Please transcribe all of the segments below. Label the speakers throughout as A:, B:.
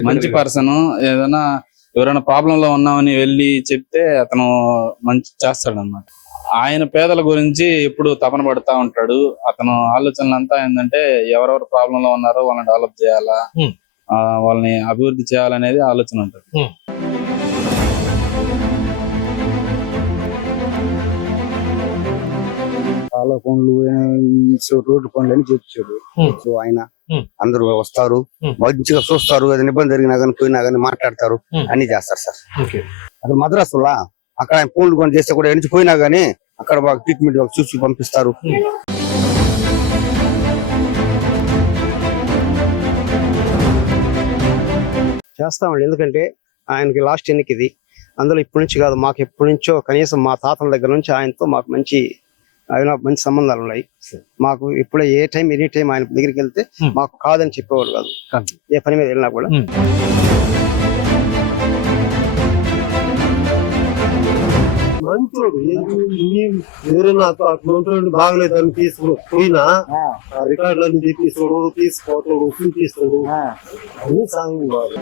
A: మంచి పర్సన్. ఏదైనా ఎవరైనా ప్రాబ్లం లో ఉన్నామని వెళ్ళి చెప్తే అతను మంచి చేస్తాడు అన్నమాట. ఆయన పేదల గురించి ఎప్పుడు తపన పడుతూ ఉంటాడు. అతను ఆలోచనలు అంతా ఏంటంటే ఎవరెవరు ప్రాబ్లం లో ఉన్నారో వాళ్ళని డెవలప్ చేయాలా, వాళ్ళని అభివృద్ధి చేయాలనేది ఆలోచన ఉంటుంది.
B: చాలా పనులు, రోడ్డు పనులు అని చేపించాడు. సో ఆయన అందరూ వస్తారు, మంచిగా చూస్తారు, ఏదైనా ఇబ్బంది జరిగినా కానీ పోయినా కానీ మాట్లాడతారు, అన్ని చేస్తారు సార్. అక్కడ మద్రాసులా అక్కడ ఆయన ఫోన్లు కొని చేస్తే కూడా ఎన్ని పోయినా గానీ అక్కడ బాగా ట్రీట్మెంట్ చూసి పంపిస్తారు. చేస్తామండి, ఎందుకంటే ఆయనకి లాస్ట్ ఎన్నిక ఇది. అందులో ఇప్పటి నుంచి కాదు, మాకు ఎప్పటి నుంచో కనీసం మా తాతల దగ్గర నుంచి ఆయనతో మాకు మంచి సంబంధాలు ఉన్నాయి. మాకు ఇప్పుడే ఏ టైం ఎనీ టైం ఆయన దగ్గరికి వెళ్తే మాకు కాదని చెప్పేవాళ్ళు కాదు, ఏ పని మీద వెళ్ళినా కూడా.
C: మంచోడు, ఎవరైనా బాగలేదు అని పోయినా రికార్డులన్నీ తెప్పిస్తాడు, తీసుకోతాడు, చూపిస్తాడు, అన్ని సాంగ్ బాగా.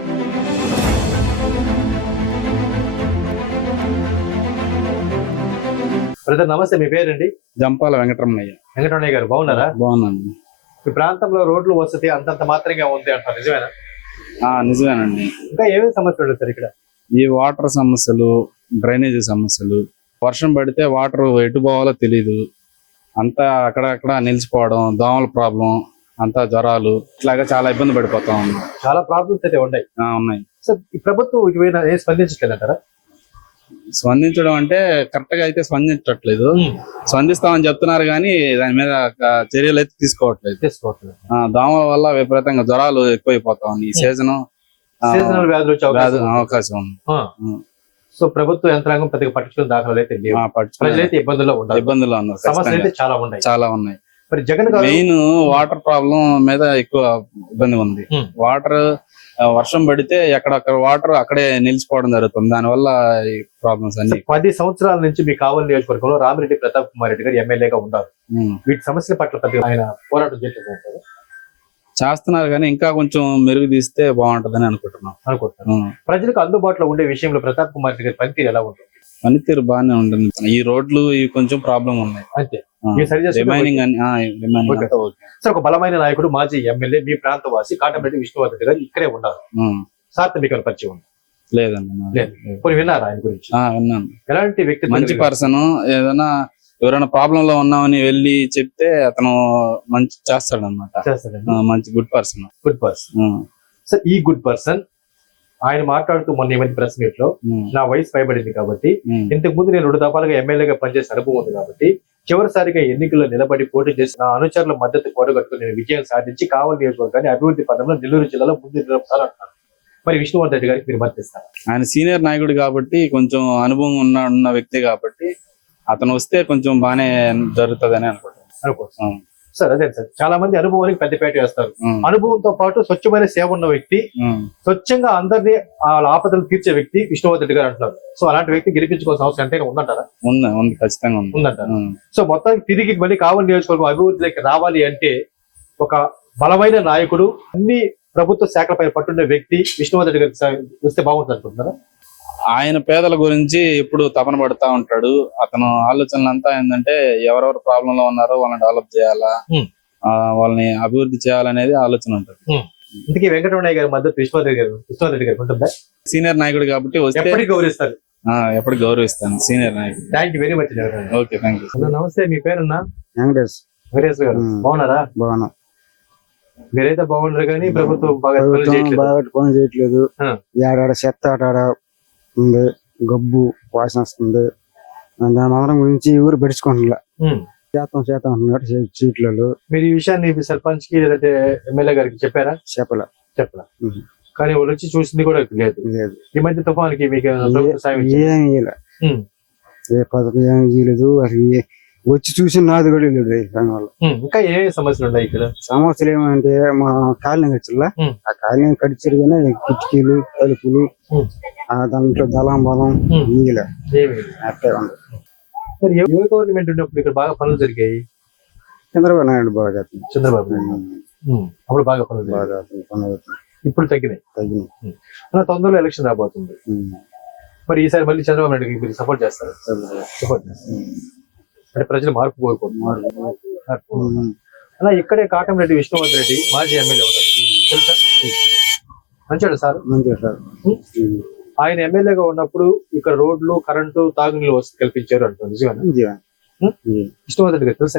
D: బ్రదర్ నమస్తే, మీ పేరండి?
A: జంపాల వెంకటరమణయ్య.
D: వెంకటరమణయ్య గారు బాగున్నారా?
A: బాగున్నాను.
D: ఈ ప్రాంతంలో రోడ్లు వసతి అంతంత మాత్రంగా ఉంది అంటారు, నిజమేనా?
A: నిజమేనండి.
D: ఇంకా ఏమేమి సమస్యలు ఉంటాయి సార్ ఇక్కడ?
A: ఈ వాటర్ సమస్యలు, డ్రైనేజీ సమస్యలు, వర్షం పడితే వాటర్ ఎటు పోవాలో తెలీదు, అంతా అక్కడక్కడ నిలిచిపోవడం, దోమల ప్రాబ్లం, అంతా జ్వరాలు, ఇట్లాగా చాలా ఇబ్బంది పడిపోతా ఉన్నాం.
D: చాలా ప్రాబ్లమ్స్ అయితే ఉన్నాయి.
A: ఉన్నాయి
D: సార్. ఈ ప్రభుత్వం ఇటువైనా ఏం స్పందించట్లేదంటారా?
A: స్పందించడం అంటే కరెక్ట్ గా అయితే స్పందించట్లేదు. స్పందిస్తామని చెప్తున్నారు కానీ దాని మీద చర్యలు అయితే తీసుకోవట్లేదు. దోమల వల్ల విపరీతంగా జ్వరాలు ఎక్కువైపోతా ఉన్నాయి. ఈ
D: సీజనల్ వ్యాధులు వచ్చే
A: అవకాశం ఉంది.
D: సో ప్రభుత్వ యంత్రాంగం పెద్దగా పట్టించుకున్న దాఖలు అయితే ప్రజలైతే ఇబ్బందుల్లో ఉన్నారు. సమస్యలు అయితే చాలా ఉన్నాయి. మరి జగన్
A: మెయిన్ వాటర్ ప్రాబ్లం మీద ఎక్కువ ఇబ్బంది ఉంది. వాటర్ వర్షం పడితే ఎక్కడక్కడ వాటర్ అక్కడే నిలిచిపోవడం జరుగుతుంది. దానివల్ల ఈ ప్రాబ్లమ్స్ అన్ని.
D: 10 సంవత్సరాల నుంచి మీ కావలి నియోజకవర్గంలో రామిరెడ్డి ప్రతాప్ కుమార్ రెడ్డి గారు ఎమ్మెల్యేగా ఉన్నారు. వీటి సమస్యల పట్ల పెద్దగా ఆయన పోరాటం
A: చేస్తున్నారు కానీ ఇంకా కొంచెం మెరుగు తీస్తే బాగుంటదని అనుకుంటున్నాను.
D: ప్రజలకు అందుబాటులో ఉండే విషయంలో ప్రతాప్ కుమార్ రెడ్డి గారి పనితీరు ఎలా ఉంటుంది?
A: పనితీరు బాగానే ఉంటుంది. ఈ రోడ్లు ఇవి కొంచెం ప్రాబ్లం ఉన్నాయి
D: అంతే. ఒక బలమైన నాయకుడు, మాజీ ఎమ్మెల్యే, మీ ప్రాంత వాసి కాటంరెడ్డి విష్ణువర్ధన్ గారు ఇక్కడే ఉన్నారు. సార్ మీకు పరిచయం ఉంది?
A: లేదండి.
D: కొన్ని విన్నారా ఆయన గురించి?
A: విన్నాను.
D: ఎలాంటి వ్యక్తి?
A: మంచి పర్సన్. ఏదైనా ఎవరైనా ప్రాబ్లం లో ఉన్నామని వెళ్ళి చెప్తే అతను మంచి చేస్తాడు అన్నమాట. మంచి గుడ్ పర్సన్.
D: సార్, ఈ గుడ్ పర్సన్ ఆయన మాట్లాడుతూ మొన్న ఏమైంది ప్రెస్ మీట్ లో, నా వయసు పైబడింది కాబట్టి, ఇంతకు ముందు నేను 2 దఫాలుగా ఎమ్మెల్యేగా పనిచేసే అనుభవం ఉంది కాబట్టి, చివరిసారిగా ఎన్నికల్లో నిలబడి పోటీ చేసి నా అనుచరుల మద్దతు కూడగట్టుకుని నేను విజయం సాధించి కావలి నియోజకవర్గాన్ని అభివృద్ధి పదంలో నెల్లూరు జిల్లాలో ముందు నిలపాలంటున్నారు. మరి విష్ణువర్ధన్ రెడ్డి గారికి మీరు మద్దతిస్తారు? ఆయన
A: సీనియర్ నాయకుడు కాబట్టి, కొంచెం అనుభవం ఉన్న వ్యక్తి కాబట్టి అతను వస్తే కొంచెం బాగానే జరుగుతుందని అనుకుంటున్నాను.
D: సార్, అదే సార్, చాలా మంది అనుభవానికి పెద్దపేట వేస్తారు. అనుభవంతో పాటు స్వచ్ఛమైన సేవ ఉన్న వ్యక్తి, స్వచ్ఛంగా అందరినీ వాళ్ళ ఆపదలు తీర్చే వ్యక్తి విష్ణువర్ధన్ రెడ్డి గారు అంటున్నారు. సో అలాంటి వ్యక్తి గెలిపించుకోవాల్సిన అవసరం ఎంతైనా ఉందంటారా?
A: ఉంది, ఖచ్చితంగా
D: ఉందంటారా? సో మొత్తానికి తిరిగి మళ్ళీ కావలి నియోజకవర్గం అభివృద్ధిలోకి రావాలి అంటే ఒక బలమైన నాయకుడు, అన్ని ప్రభుత్వ శాఖలపై పట్టున్న వ్యక్తి విష్ణువర్ధన్ రెడ్డి గారికి వస్తే బాగుంటుంది అనుకుంటున్నారా?
A: ఆయన పేదల గురించి ఎప్పుడు తపన పడుతూ ఉంటాడు. అతను ఆలోచనలు అంతా ఏంటంటే ఎవరెవరు ప్రాబ్లం లో ఉన్నారో వాళ్ళని డెవలప్ చేయాలా, వాళ్ళని అభివృద్ధి చేయాలనేది ఆలోచన ఉంటుంది.
D: ఇందుకే వెంకటరమణయ్య గారి మద్దతు విష్ణువర్ధన్ రెడ్డి గారు ఉంటుందా?
A: సీనియర్ నాయకుడు కాబట్టి
D: గౌరవిస్తారు.
A: ఎప్పుడు గౌరవిస్తాను సీనియర్ నాయకుడు.
D: Thank you very much.
A: Okay, thank you.
D: నమస్తే, మీ పేరున్నా?
B: వెంకటేష్
D: గారు. బాగున్నారా?
B: బాగున్నా.
D: మీరైతే బాగున్నారు కానీ ప్రభుత్వం బాగా
B: పనులు చేయట్లేదు. ఏడాడ చెత్త ఆటాడ ఉంది, గబ్బు వాసన వస్తుంది. దాని అందరం గురించి ఊరు పెట్టుకుంటున్నా శాతం అంటున్నాడు సీట్లలో.
D: మీరు ఈ విషయాన్ని సర్పంచ్ కి లేదంటే ఎమ్మెల్యే గారికి చెప్పారా?
B: చెప్పలా.
D: కానీ వాళ్ళు వచ్చి చూసింది కూడా లేదు. ఈ మధ్య తుఫానికి మీకు
B: ఏమి ఇయ్యలే, ఏ పథకం ఏమి ఇయ్యలేదు. అది వచ్చి చూసి నాది కూడా లేదు. దానివల్ల
D: ఇంకా ఏ సమస్యలు ఉన్నాయి ఇక్కడ?
B: సమస్యలు ఏమంటే మా కాలనీ కట్టిల్లా, ఆ కాలనీ కడిచారు కానీ కిటికీలు, తలుపులు, దాంట్లో దళం బలం నీళ్ళ అట్టే ఉంది.
D: మరి ఏ గవర్నమెంట్ ఉన్నప్పుడు ఇక్కడ బాగా పనులు జరిగాయి?
B: చంద్రబాబు నాయుడు బాగా చేస్తుంది.
D: చంద్రబాబు అప్పుడు బాగా పనులు. ఇప్పుడు తగ్గినాయి. అలా తొందరలో ఎలక్షన్ రాబోతుంది. మరి ఈసారి మళ్ళీ చంద్రబాబు నాయుడుకి మీరు సపోర్ట్ చేస్తారు? సపోర్ట్ చేస్తారు. అంటే ప్రజలు మార్పు కోరుకుంటున్నారు. అలా ఇక్కడే కాటంరెడ్డి విష్ణువర్ధన్ రెడ్డి మాజీ ఎమ్మెల్యే ఉన్నారు, తెలుసా? మంచివాడు సార్. ఆయన ఎమ్మెల్యేగా ఉన్నప్పుడు ఇక్కడ రోడ్లు, కరెంటు, తాగునీళ్ళు వసతి కల్పించారు అంటారు, నిజమేనా? విష్ణువర్ధన్ రెడ్డి గారు తెలుసా?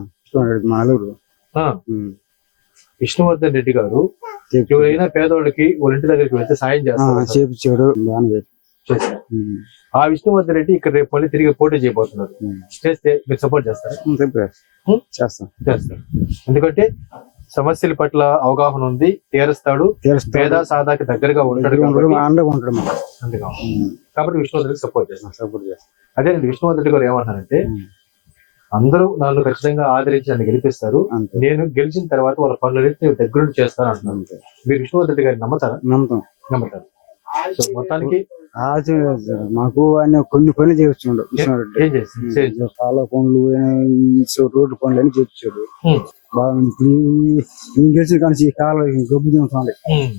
D: విష్ణువర్ధన్ రెడ్డి గారు ఎవరైనా పేదవాళ్ళకి వాళ్ళ ఇంటి దగ్గరికి వెళ్తే సాయం చేస్తారు. చేశారు. ఆ విష్ణువర్ధన్ రెడ్డి ఇక్కడ రేపు మళ్ళీ తిరిగి పోటీ చేయబోతున్నారు. చేస్తే మీరు సపోర్ట్ చేస్తారు? చేస్తారు. ఎందుకంటే సమస్యల పట్ల అవగాహన ఉంది, తీరుస్తాడు, పేద సాదాకి దగ్గరగా ఉంటాడు కాబట్టి విష్ణువర్ధన్ రెడ్డి సపోర్ట్ చేస్తాను. అదే విష్ణువర్ధన్ రెడ్డి గారు ఏమంటారంటే, అందరూ నన్ను ఖచ్చితంగా ఆదరించి నన్ను గెలిపిస్తారు, నేను గెలిచిన తర్వాత వాళ్ళ పనులన్నీ దగ్గరుండి చేస్తాను అంటున్నాను. మీరు విష్ణువర్ధన్ రెడ్డి గారిని నమ్ముతారా? నమ్ముతారు. సో మొత్తానికి
B: మాకు ఆయన కొన్ని పనులు చేయించాడు.
D: ఏం చేసి
B: చాలా పనులు, రోడ్డు పనులు అని చేయించాడు. బాగా గెలిచిన కానీ కాలు గబ్బు తింటుంది.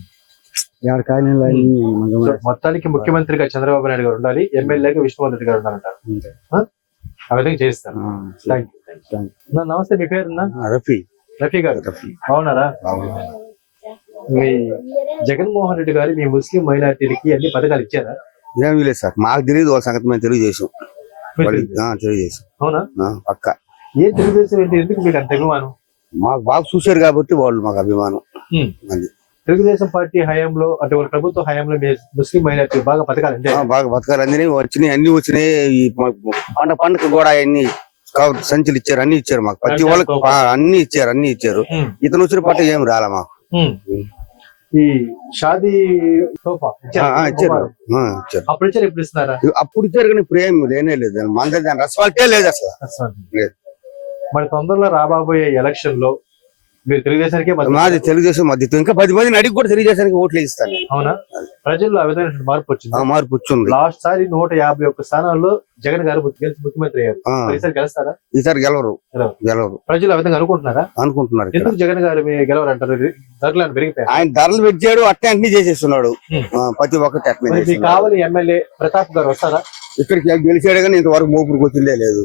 D: మొత్తానికి ముఖ్యమంత్రిగా చంద్రబాబు నాయుడు గారు ఉండాలి, ఎమ్మెల్యేగా విష్ణువర్ధన్ రెడ్డి గారు ఉండాలంటారు. ఆ విధంగా చేస్తాను. నమస్తే, మీ పేరు? రఫీ గారు. బాగున్నారా? మీ జగన్మోహన్ రెడ్డి గారు మీ ముస్లిం మైనారిటీలకి అన్ని పథకాలు ఇచ్చారా?
B: ఏమీ లేదు సార్, మాకు తెలియదు వాళ్ళ సంగతి. మేము తెలుగుదేశం.
D: అవునా?
B: పక్క.
D: ఏ తెలుగుదేశం ఏంటి, ఎందుకు మీకు అంత అభిమానం?
B: మాకు బాగా చూశారు కాబట్టి వాళ్ళు మాకు అభిమానం.
D: తెలుగుదేశం పార్టీ హయాంలో, అంటే వాళ్ళ ప్రభుత్వ హయాంలో ముస్లిం మైనారిటీ బాగా పథకాలు అంటే
B: బాగా పథకాలు అందినాయి, వచ్చినాయి, అన్ని వచ్చినాయి. పండుగ కూడా అన్ని సంచులు ఇచ్చారు, అన్ని ఇచ్చారు మాకు. ప్రతి వాళ్ళకి అన్ని ఇచ్చారు. ఇతను వచ్చిన పట్ల ఏం రాలే మాకు.
D: ఈ షాదీ ఇచ్చారు. అప్పుడు ఇచ్చారు, ఇప్పుడు ఇస్తున్నారా?
B: అప్పుడు ఇచ్చారు కానీ ఇప్పుడు ఏం లేనే లేదు. మన దాని రెస్పాన్సిబిలిటీ లేదు అసలు.
D: మరి తొందరలో రాబోయే ఎలక్షన్ లో మీరు తెలుగుదేశానికి?
B: మాది తెలుగుదేశం మద్దతు. ఇంకా 10 మందిని అడిగి కూడా తెలుగుదేశానికి ఓట్లు ఇస్తాను.
D: అవునా? ప్రజల్లో ఆ విధమైన మార్పు వచ్చింది.
B: మార్పు వచ్చింది.
D: లాస్ట్ సారి 151 స్థానాల్లో జగన్ గారు ముఖ్యమంత్రి అయ్యారు. ఈసారి గెలుస్తారా?
B: ఈసారి గెలవరు.
D: ప్రజలు ఆ విధంగా అనుకుంటున్నారు. ఎందుకు జగన్ గారు గెలవరు అంటారు? ధరలు పెరిగిపోయాయి.
B: ఆయన ధరలు పెట్టాడు, అట్టే అన్ని చేసేస్తున్నాడు. ప్రతి ఒక్కటి అట్నే.
D: కావాలి ఎమ్మెల్యే ప్రతాప్ గారు వస్తారా?
B: ఇక్కడికి గెలిచాడు కానీ ఇంతవరకు మోపురికి వచ్చిందే లేదు.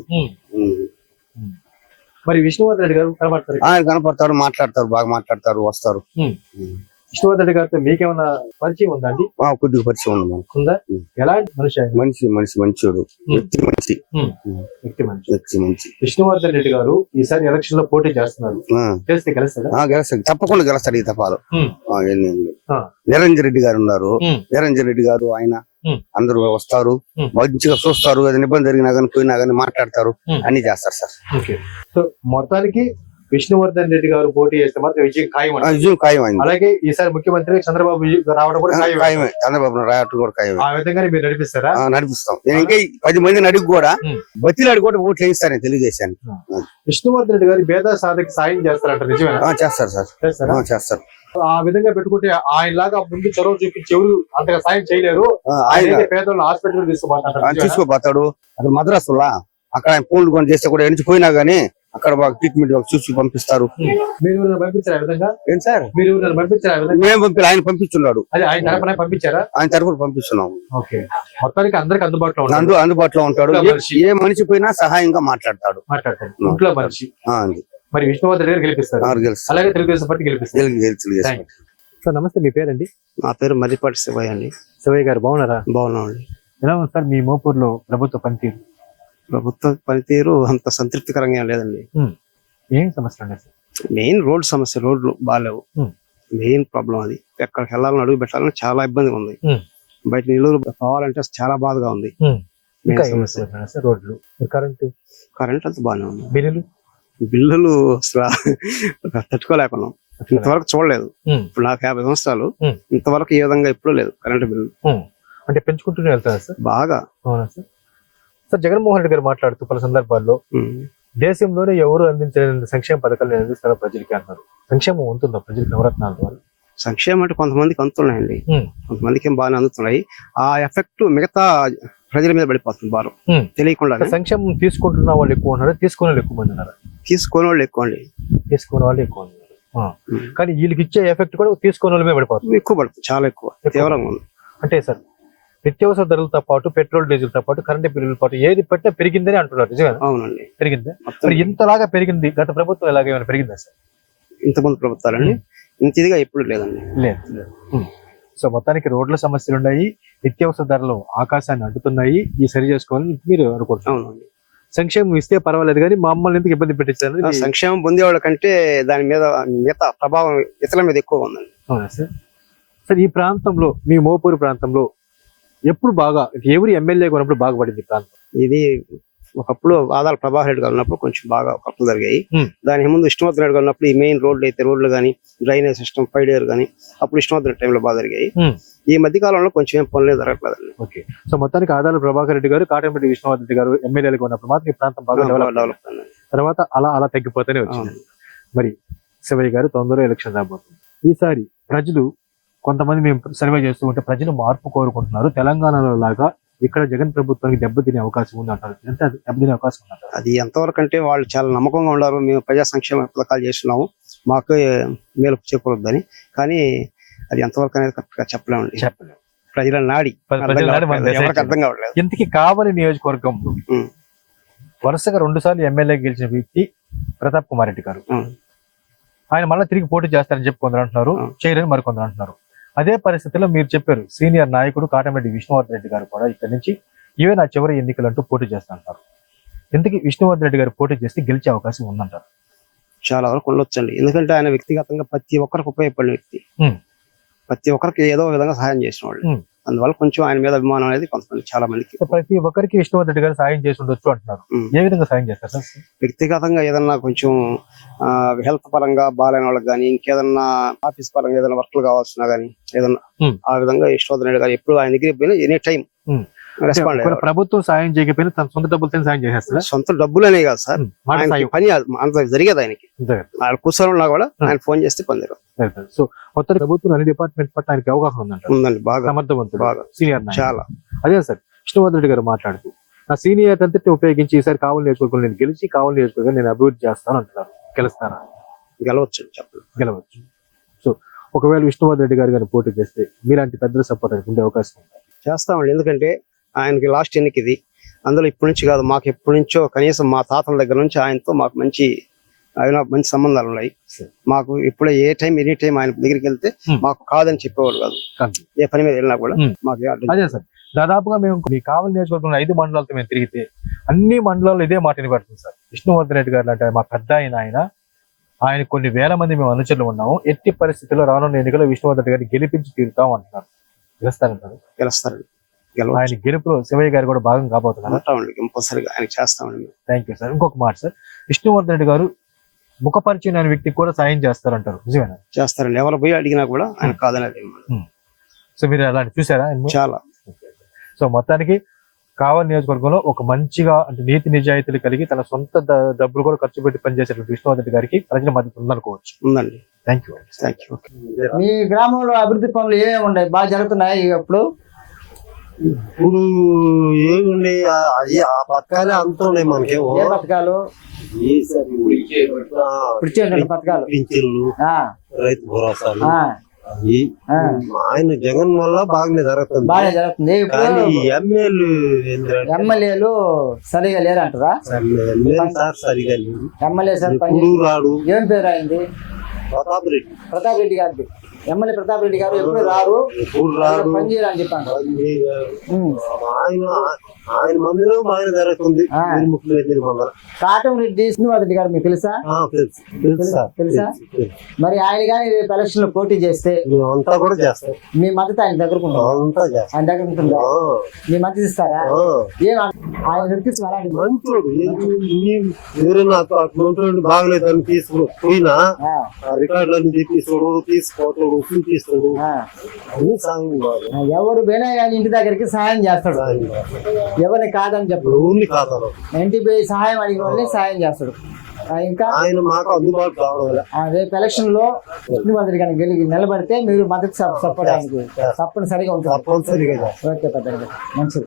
D: మరి విష్ణువర్ధన్ రెడ్డి గారు కనపడతారు?
B: ఆయన కనపడతారు, మాట్లాడతారు, బాగా మాట్లాడతారు, వస్తారు.
D: విష్ణువర్ధన్ రెడ్డి గారితో మీకేమన్నా పరిచయం ఉందా అండి?
B: కొద్దిగా పరిచయం ఉంది.
D: ఉందా? ఎలాంటి మనిషి?
B: మంచోడు, వ్యక్తి మంచి.
D: విష్ణువర్ధన్ రెడ్డి గారు ఈసారి ఎలక్షన్ లో పోటీ చేస్తున్నారు, చేస్తే గెలుస్తాడా?
B: గెలుస్తాడు, తప్పకుండా గెలుస్తాడు. ఈ తపాలు నిరంజన్ రెడ్డి గారు ఉన్నారు. నిరంజన్ రెడ్డి గారు ఆయన అందరూ వస్తారు, మంచిగా చూస్తారు. ఏదైనా ఇబ్బంది జరిగినా కానీ పోయినా కానీ మాట్లాడతారు, అన్ని చేస్తారు సార్.
D: సో మొత్తానికి విష్ణువర్ధన్ రెడ్డి గారు పోటీ చేస్తే మాత్రం విజయం ఖాయం అయింది. అలాగే ఈసారి ముఖ్యమంత్రి చంద్రబాబు రావడం కూడా ఖాయమే.
B: చంద్రబాబు రావడం కూడా ఖాయం.
D: ఆ విధంగా మీరు నడిపిస్తారా?
B: నడిపిస్తాం. నేను ఇంకా 10 మందిని అడిగి కూడా బతిలాడి కూడా ఓట్లు వేయిస్తాను తెలుగుదేశాన్ని.
D: విష్ణువర్ధన్ రెడ్డి గారు పేద సాధకి సాయం చేస్తారంట, నిజమేనా?
B: చేస్తారు సార్, చేస్తారు.
D: ఆ విధంగా పెట్టుకుంటే ఆయన లాగా ముందు చొరవ చూపించి ఎవరు అంతగా సాయం చేయలేరు. ఆయన పేదలను హాస్పిటల్
B: తీసుకోపోతాడు. అక్కడ మద్రాసులా అక్కడ ఆయన ఫోన్లు కొని చేస్తే కూడా ఎంచిపోయినా గానీ అక్కడ బాగా ట్రీట్మెంట్ చూసి పంపిస్తారు.
D: మీరు పంపించారా విధంగా?
B: ఏం సార్,
D: మీరు పంపించారా?
B: మేము పంపి ఆయన పంపిస్తున్నాడు.
D: ఆయన తరపున పంపించారా?
B: ఆయన తరపున పంపిస్తున్నాము.
D: మొత్తానికి అందరికి
B: అందుబాటులో ఉంటాడు. ఏ మనిషి పోయినా సహాయంగా మాట్లాడతాడు.
D: ఇంట్లో మనిషి. మరి విష్ణువర్ధన్ రెడ్డి గారు గెలిపిస్తారు, అలాగే తెలుగుదేశం పార్టీ గెలిపిస్తారు. సార్ నమస్తే, మీ పేరండి?
E: నా పేరు మర్రిపాటి శివయ్య అండి.
D: శివయ్య గారు బాగున్నారా?
E: బాగున్నామండి.
D: ఎలా ఉంది సార్ మీ మోపూర్లో ప్రభుత్వ పనితీరు?
E: ప్రభుత్వ పనితీరు అంత సంతృప్తికరంగా లేదండి.
D: ఏం సమస్య అండి?
E: మెయిన్ రోడ్ సమస్య, రోడ్లు బాగాలేవు. మెయిన్ ప్రాబ్లం అది. ఎక్కడికి వెళ్ళాలని అడుగు పెట్టాలని చాలా ఇబ్బందిగా ఉంది. బయట నీళ్ళు కావాలంటే చాలా బాధగా ఉంది.
D: రోడ్లు,
E: కరెంట్ అంతా బాగానే ఉంది.
D: బిల్లులు
E: అసలు తట్టుకోలేకున్నాం. ఇంతవరకు చూడలేదు. ఇప్పుడు నాకు 50 సంవత్సరాలు, ఇంతవరకు ఈ విధంగా ఎప్పుడూ లేదు కరెంట్ బిల్లు.
D: అంటే పెంచుకుంటూనే వెళ్తారా సార్?
E: బాగా.
D: అవునా సార్? సార్ జగన్మోహన్ రెడ్డి గారు మాట్లాడుతూ పలు సందర్భాల్లో దేశంలోనే ఎవరు అందించలేని సంక్షేమ పథకాలు అందిస్తారో ప్రజలకి అన్నారు. సంక్షేమం ఉంటుందా ప్రజలకు నవరత్నాల ద్వారా?
E: సంక్షేమం అంటే కొంతమందికి అందుతున్నాయండి, కొంతమందికి ఏం బాగానే అందుతున్నాయి. ఆ ఎఫెక్ట్ మిగతా ప్రజల మీద పడిపోతుంది భారం తెలియకుండా.
D: సంక్షేమం తీసుకుంటున్న వాళ్ళు ఎక్కువ ఉన్నారు, తీసుకునే వాళ్ళు ఎక్కువ మంది ఉన్నారు?
E: తీసుకునే వాళ్ళు ఎక్కువ అండి.
D: తీసుకునే వాళ్ళు ఎక్కువ ఉన్నారు. కానీ వీళ్ళకి ఇచ్చే ఎఫెక్ట్ కూడా తీసుకునే వాళ్ళమే పడిపోతుంది.
E: ఎక్కువ పడుతుంది, చాలా ఎక్కువ తీవ్రంగా ఉంది.
D: అంటే సార్ నిత్యావసర ధరలతో పాటు పెట్రోల్ డీజిల్ తో పాటు కరెంట్ బిల్లులతో పాటు ఏది పెట్టినా పెరిగిందని అంటున్నారు, నిజంగా
E: అవునండి,
D: పెరిగింది.
E: మొత్తం
D: మరి ఇంతలాగా పెరిగింది గత ప్రభుత్వం ఎలాగ ఏమైనా పెరిగిందా సార్?
E: ఇంతమంది ప్రభుత్వాలండి ఇంత ఇదిగా ఎప్పుడు లేదండి.
D: లేదు. సో మొత్తానికి రోడ్ల సమస్యలు ఉన్నాయి, నిత్యావసర ధరలు ఆకాశాన్ని అంటుతున్నాయి, ఈ సరి చేసుకోవాలని మీరు అనుకుంటున్నారు.
E: అవునండి,
D: సంక్షేమం ఇస్తే పర్వాలేదు కానీ మమ్మల్ని ఎందుకు ఇబ్బంది పెట్టించారు?
E: సంక్షేమం పొందేవాళ్ళ కంటే దాని మీద మిగతా ప్రభావం ఇతరుల మీద ఎక్కువ ఉందండి.
D: అవునా సార్? సార్ ఈ ప్రాంతంలో మీ మోపూరు ప్రాంతంలో ఎప్పుడు బాగా ఎవరు ఎమ్మెల్యేగా ఉన్నప్పుడు బాగా పడింది ఈ ప్రాంతం?
E: ఇది ఒకప్పుడు ఆదాల ప్రభాకర్ రెడ్డి గారు ఉన్నప్పుడు కొంచెం బాగా కప్పులు జరిగాయి. దానికి ముందు విష్ణువర్ధన్ రెడ్డి గారు ఉన్నప్పుడు ఈ మెయిన్ రోడ్లు అయితే రోడ్లు కానీ డ్రైనేజ్ సిస్టమ్ ఫైడర్ కానీ అప్పుడు విష్ణువర్ధన్ టైంలో బాగా జరిగాయి. ఈ మధ్య కాలంలో కొంచెం ఏం పనులే జరగట్లేదండి.
D: ఓకే. సో మొత్తానికి ఆదాల ప్రభాకర్ రెడ్డి గారు కాటంరెడ్డి విష్ణువర్ధన్ రెడ్డి గారు ఎమ్మెల్యేలుగా ఉన్నప్పుడు మాత్రం ఈ ప్రాంతం బాగా డెవలప్ తర్వాత అలా తగ్గిపోతూనే వచ్చింది. మరి శివయ్య గారు తొందరగా ఎలక్షన్ రాబోతుంది. ఈసారి ప్రజలు కొంతమంది మేము సర్వే చేస్తూ ఉంటే ప్రజలు మార్పు కోరుకుంటున్నారు. తెలంగాణలో లాగా ఇక్కడ జగన్ ప్రభుత్వానికి దెబ్బతినే అవకాశం ఉంది అంటారు. ఎంత దెబ్బతినే అవకాశం ఉంది?
E: అది ఎంతవరకు అంటే వాళ్ళు చాలా నమ్మకంగా ఉన్నారు, మేము ప్రజా సంక్షేమ పథకాలు చేస్తున్నాము, మాకు మేలు చేకూరొద్దని. కానీ అది ఎంతవరకు అనేది కరెక్ట్ గా చెప్పలేమండి. ప్రజల నాడి ఎవరికి అర్థం కావట్లేదు.
D: ఇంతకీ కావలి నియోజకవర్గం వరుసగా 2 సార్లు ఎమ్మెల్యే గెలిచిన వ్యక్తి ప్రతాప్ కుమార్ రెడ్డి గారు. ఆయన మళ్ళీ తిరిగి పోటీ చేస్తారని చెప్పి కొందరు అంటున్నారు, చేయరని మరికొందరు అంటున్నారు. అదే పరిస్థితిలో మీరు చెప్పారు సీనియర్ నాయకుడు కాటంరెడ్డి విష్ణువర్ధన్ రెడ్డి గారు కూడా ఇక్కడ నుంచి ఇవే నా చివరి ఎన్నికలు అంటూ పోటీ చేస్తారంటారు. ఇంతకీ విష్ణువర్ధన్ రెడ్డి గారు పోటీ చేస్తే గెలిచే అవకాశం ఉందంటారు?
E: చాలా వరకు ఉండొచ్చండి, ఎందుకంటే ఆయన వ్యక్తిగతంగా ప్రతి ఒక్కరికి ఉపయోగపడిన వ్యక్తి, ప్రతి ఒక్కరికి ఏదో విధంగా సహాయం చేసిన వాళ్ళు. అందువల్ల కొంచెం ఆయన మీద అభిమానం అనేది కొంతమంది చాలా మందికి.
D: ప్రతి ఒక్కరికి విష్ణువర్ధన్ రెడ్డి గారు సాయం చేసి ఉండొచ్చు అంటున్నారు. ఏ విధంగా సాయం చేస్తారు సార్?
E: వ్యక్తిగతంగా ఏదన్నా కొంచెం హెల్త్ పరంగా బాగాలేని వాళ్ళకి కానీ ఇంకేదన్నా ఆఫీస్ పరంగా ఏదైనా వర్క్లు కావాల్సినా కానీ ఏదన్నా ఆ విధంగా విష్ణువర్ధన్ రెడ్డి గారు ఎప్పుడు ఆయన దగ్గర పోయినా ఎనీ టైం రెస్పాండ్.
D: ప్రభుత్వం సాయం చేయకపోయినా తన సొంత డబ్బులతో సాయం చేసేస్తారు.
E: సొంత డబ్బులనే కాదు సార్, పని అంత జరిగేది ఆయనకి. ఆయన కూర్చొని ఉన్నా కూడా ఆయన ఫోన్ చేస్తే పొందారు.
D: సో మొత్తం ప్రభుత్వం అన్ని డిపార్ట్మెంట్ పట్ల ఆయనకి అవగాహన
E: ఉందండి, బాగా
D: సమర్థవంతుడు,
E: బాగా
D: సీనియర్
E: చాలా.
D: అదే సార్ విష్ణువర్ధన్ రెడ్డి గారు మాట్లాడుతూ నా సీనియర్ అంతటి ఉపయోగించి ఈసారి కావలి నియోజకవర్గం నేను గెలిచి కావలి నియోజకవర్గం నేను అభివృద్ధి చేస్తాను అంటున్నారు. గెలుస్తారా?
E: గెలవచ్చు, చెప్పలేదు,
D: గెలవచ్చు. సో ఒకవేళ విష్ణువర్ధన్ రెడ్డి గారు కానీ పోటీ చేస్తే మీలాంటి పెద్దల సపోర్ట్ ఆయనకు ఉండే అవకాశం ఉంది?
E: చేస్తామండి, ఎందుకంటే ఆయనకి లాస్ట్ ఎన్నిక ఇది. అందులో ఇప్పటి నుంచి కాదు, మాకు ఎప్పటి నుంచో కనీసం మా తాతల దగ్గర నుంచి ఆయనతో మాకు మంచి సంబంధాలు ఉన్నాయి. మాకు ఇప్పుడే ఏ టైం ఎనీ టైం ఆయన దగ్గరికి వెళ్తే మాకు కాదని చెప్పేవాడు కాదు, ఏ పని మీద వెళ్ళినా కూడా మాకు.
D: అదే సార్, దాదాపుగా మేము మీ కావలి నియోజకవర్గంలో 5 మండలాలతో మేము తిరిగితే అన్ని మండలాల్లో ఇదే మాట వినబడుతుంది సార్. విష్ణువర్ధన్ రెడ్డి గారు అంటే మా పెద్ద ఆయన కొన్ని వేల మంది మేము అనుచరులు ఉన్నాము, ఎట్టి పరిస్థితుల్లో రానున్న ఎన్నికల్లో విష్ణువర్ధన్ రెడ్డి గారిని గెలిపించి తీరుతాం అంటున్నారు. గెలుస్తారంటారు?
E: గెలుస్తారండి.
D: ఆయన గెలుపులో శివయ్య గారు కూడా భాగం కాబోతున్నారు.
E: కంపల్సరీగా ఆయన చేస్తామండి.
D: Thank you sir. ఇంకొక మాట సార్, విష్ణువర్ధన్ రెడ్డి గారు ముఖపరిచయం అనే వ్యక్తికి కూడా సాయం చేస్తారంటారు, నిజమేనా?
E: చేస్తారండి, ఎవరు పోయి అడిగినా కూడా ఆయన కాదనేది.
D: సో మీరు అలాంటి చూసారా?
E: చాలా.
D: సో మొత్తానికి కావలి నియోజకవర్గంలో ఒక మంచిగా అంటే నీతి నిజాయితీలు కలిగి తన సొంత డబ్బులు కూడా ఖర్చు పెట్టి పనిచేసేటువంటి విష్ణువర్ధన్ రెడ్డి గారికి ప్రజల మద్దతు ఉందనుకోవచ్చు.
E: ఉందండి.
D: Thank you.
E: Thank you.
F: మీ గ్రామంలో అభివృద్ధి పనులు ఏమేమి ఉన్నాయి, బాగా జరుగుతున్నాయి ఇప్పుడు?
C: ఇప్పుడు ఏముండే ఆ పథకాలే అంత ఉన్నాయి మనకేమో.
F: ఏ పథకాలు? పథకాలు,
C: పింఛన్లు, రైతు భరోసాలు. ఆయన జగన్ వల్ల బాగానే జరుగుతుంది.
F: బాగానే జరుగుతుంది.
C: కానీ
F: ఎమ్మెల్యేలు సరిగా లేరంటారా?
C: సరిగా లేరు.
F: ఎమ్మెల్యే సార్
C: రాడు.
F: ఏం పేరు అయింది? ప్రతాప్ రెడ్డి గారి ఎమ్మెల్యే ప్రతాప్ రెడ్డి గారు ఎప్పుడు రారు, పనిచేయాలని చెప్పాను.
C: ఆయన మందిలో ఆయన జరుగుతుంది.
F: కాటంరెడ్డి విష్ణువర్ధన్ రెడ్డి గారు మీకు తెలుసా? తెలుసా? మరి ఆయన కానీ ఎలక్షన్ లో పోటీ చేస్తే
C: అంతా కూడా చేస్తాం.
F: మీ మద్దతు ఆయన దగ్గర ఆయన దగ్గర ఉంటుందా? మీ మద్దతు ఇస్తారా? ఏం ఆయన వ్యక్తిత్వం అలాంటి
C: మంచోడు. ఎవరైనా అటువంటి బాగలేదని తీసుకుని పోయినా రికార్డులన్నీ తీసుకోడు, తీసుకోవటాడు, చూపిస్తాడు, అన్ని సాయం.
F: ఎవరు పోయినా కానీ ఇంటి దగ్గరికి సహాయం చేస్తాడు, ఎవరిని కాదని చెప్పడు. ఇంటికి పోయి సహాయం అడిగిన వాళ్ళని సహాయం చేస్తాడు. ఇంకా
C: ఆయన మాకు అందుబాటు కావడం.
F: రేపు ఎలక్షన్ లో విష్ణువర్ధన్ రెడ్డి గారిని నిలబడితే మీరు మద్దతు సపోర్ట్ ఆయనకి తప్పనిసరిగా ఉంటుంది.
C: తప్పనిసరిగా.
F: ఓకే పెద్ద మంచిది.